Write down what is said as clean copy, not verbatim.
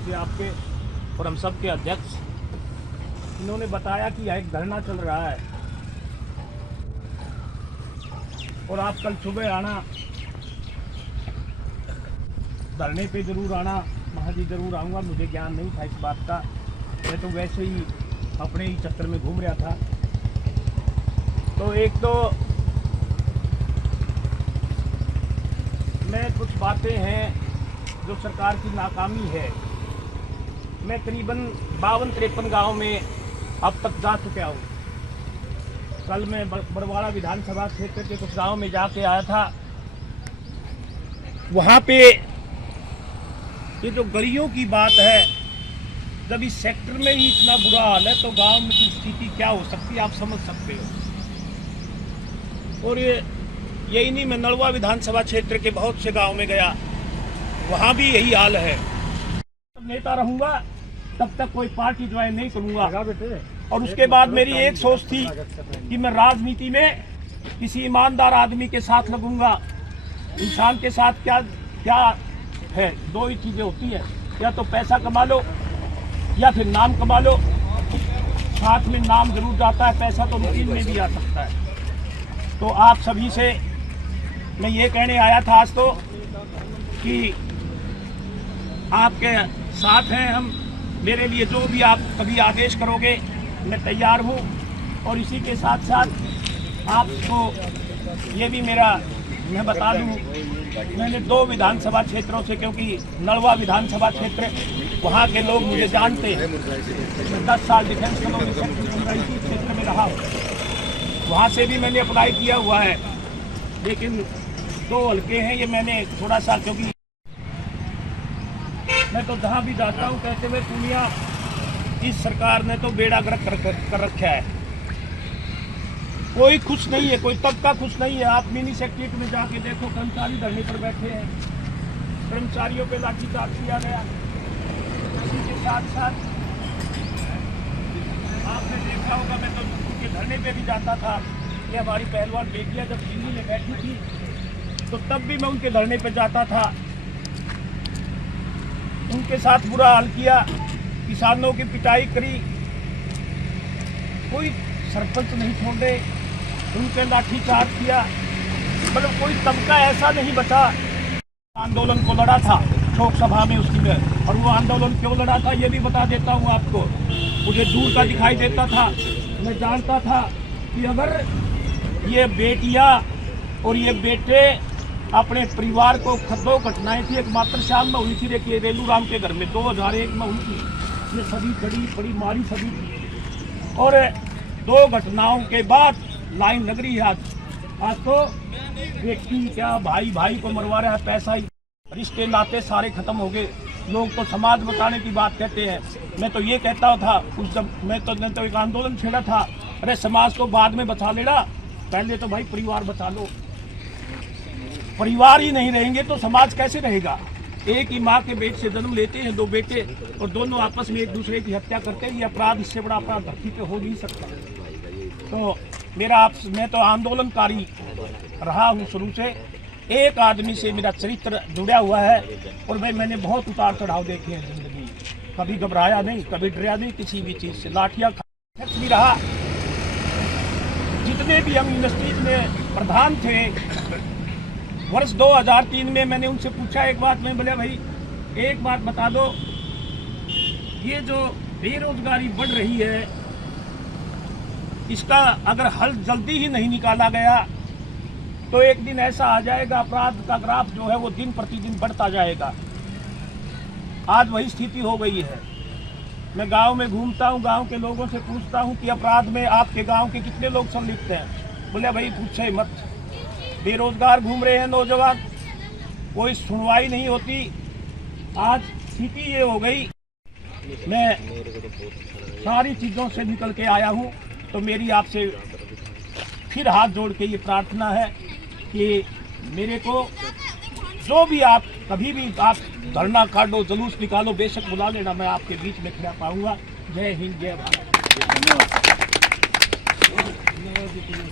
थे आपके और हम सब के अध्यक्ष, इन्होंने बताया कि यहाँ एक धरना चल रहा है और आप कल सुबह आना, धरने पे ज़रूर आना। वहाँ जी ज़रूर आऊँगा, मुझे ज्ञान नहीं था इस बात का, मैं तो वैसे ही अपने ही चक्कर में घूम रहा था। तो एक तो मैं कुछ बातें हैं जो सरकार की नाकामी है। मैं करीबन 52-53 गाँव में अब तक जा चुका हूँ। कल मैं बरवाड़ा विधानसभा क्षेत्र के कुछ गाँव में जाके आया था। वहाँ पे ये जो गलियों की बात है, जब इस सेक्टर में ही इतना बुरा हाल है तो गांव में की स्थिति क्या हो सकती है आप समझ सकते हो। और यही नहीं, मैं नलवा विधानसभा क्षेत्र के बहुत से गांव में गया, वहां भी यही हाल है। नेता रहूंगा तब तक कोई पार्टी ज्वाइन नहीं करूंगा। और उसके बाद मेरी एक सोच थी कि मैं राजनीति में किसी ईमानदार आदमी के साथ लगूंगा। इंसान के साथ क्या क्या है, दो ही चीजें होती है, या तो पैसा कमा लो या फिर नाम कमा लो। साथ में नाम जरूर जाता है, पैसा तो रूटीन में भी आ सकता है। तो आप सभी से मैं ये कहने आया था आज तो कि आपके साथ हैं हम। मेरे लिए जो भी आप कभी आदेश करोगे मैं तैयार हूँ। और इसी के साथ साथ आपको ये भी मैं बता दूँ, मैंने 2 विधानसभा क्षेत्रों से, क्योंकि नलवा विधानसभा क्षेत्र वहाँ के लोग मुझे जानते हैं। मैं 10 साल डिफेंस कॉलोनी क्षेत्र में रहा हूँ, वहाँ से भी मैंने अप्लाई किया हुआ है। लेकिन 2 हल्के हैं, ये मैंने थोड़ा सा, क्योंकि मैं तो जहाँ भी जाता हूँ कहते हुए पूर्णिया इस सरकार ने तो बेड़ा गर्क कर रखा है। कोई खुश नहीं है, कोई तबका खुश नहीं है। आप मिनी सेक्रेटरीट में जाके देखो, कर्मचारी धरने पर बैठे हैं, कर्मचारियों पे लाठीचार्ज किया गया। इसी के साथ साथ आपने देखा होगा, मैं तो उनके धरने पे भी जाता था कि हमारी पहलवान बेटियां जब दिल्ली में बैठी थी तो तब भी मैं उनके धरने पे जाता था। उनके साथ बुरा हाल किया, किसानों की पिटाई करी, कोई सरपंच नहीं छोड़े, उनके लाठीचार्ज किया। मतलब कोई तबका ऐसा नहीं बचा। आंदोलन को लड़ा था शोक सभा में उसकी में, और वो आंदोलन क्यों लड़ा था ये भी बता देता हूँ आपको। मुझे दूर का दिखाई देता था, मैं जानता था कि अगर ये बेटियां और ये बेटे अपने परिवार को खद्दो घटनाएं थी। एक मात्र शाम में हुई थी, देखिए रेलू राम के घर में 2001 में हुई थी, ये सभी बड़ी मारी सभी थी। और 2 घटनाओं के बाद लाइन लग रही है। आज तो व्यक्ति क्या भाई को मरवा रहा है, पैसा ही, रिश्ते नाते सारे खत्म हो गए। लोग तो समाज बचाने की बात कहते हैं, मैं तो ये कहता था उस जब मैं तो एक आंदोलन छेड़ा था, अरे समाज को बाद में बचा लेना, पहले तो भाई परिवार बचा लो। परिवार ही नहीं रहेंगे तो समाज कैसे रहेगा। एक ही माँ के पेट से जन्म लेते हैं 2 बेटे और दोनों आपस में एक दूसरे की हत्या करते हैं। ये अपराध, इससे बड़ा अपराध धरती पे हो नहीं सकता। तो मैं तो आंदोलनकारी रहा हूँ शुरू से। एक आदमी से मेरा चरित्र जुड़ा हुआ है और मैंने बहुत उतार चढ़ाव देखे हैं जिंदगी। कभी घबराया नहीं, कभी डरा नहीं किसी भी चीज़ से। लाठियाँ भी रहा। जितने भी हम यूनिवर्सिटीज में प्रधान थे, वर्ष 2003 में मैंने उनसे पूछा एक बात, मैं बोले भाई एक बात बता दो, ये जो बेरोजगारी बढ़ रही है इसका अगर हल जल्दी ही नहीं निकाला गया तो एक दिन ऐसा आ जाएगा, अपराध का ग्राफ जो है वो दिन प्रतिदिन बढ़ता जाएगा। आज वही स्थिति हो गई है। मैं गांव में घूमता हूं, गांव के लोगों से पूछता हूं कि अपराध में आपके गांव के कितने लोग संलिप्त हैं। बोले भाई पूछे मत, बेरोजगार घूम रहे हैं नौजवान, कोई सुनवाई नहीं होती। आज स्थिति ये हो गई, मैं सारी चीज़ों से निकल के आया हूँ। तो मेरी आपसे फिर हाथ जोड़ के ये प्रार्थना है कि मेरे को जो भी आप कभी भी आप धरना काटो, जुलूस निकालो, बेशक बुला लेना, मैं आपके बीच में खड़ा पाऊंगा। जय हिंद, जय भारत।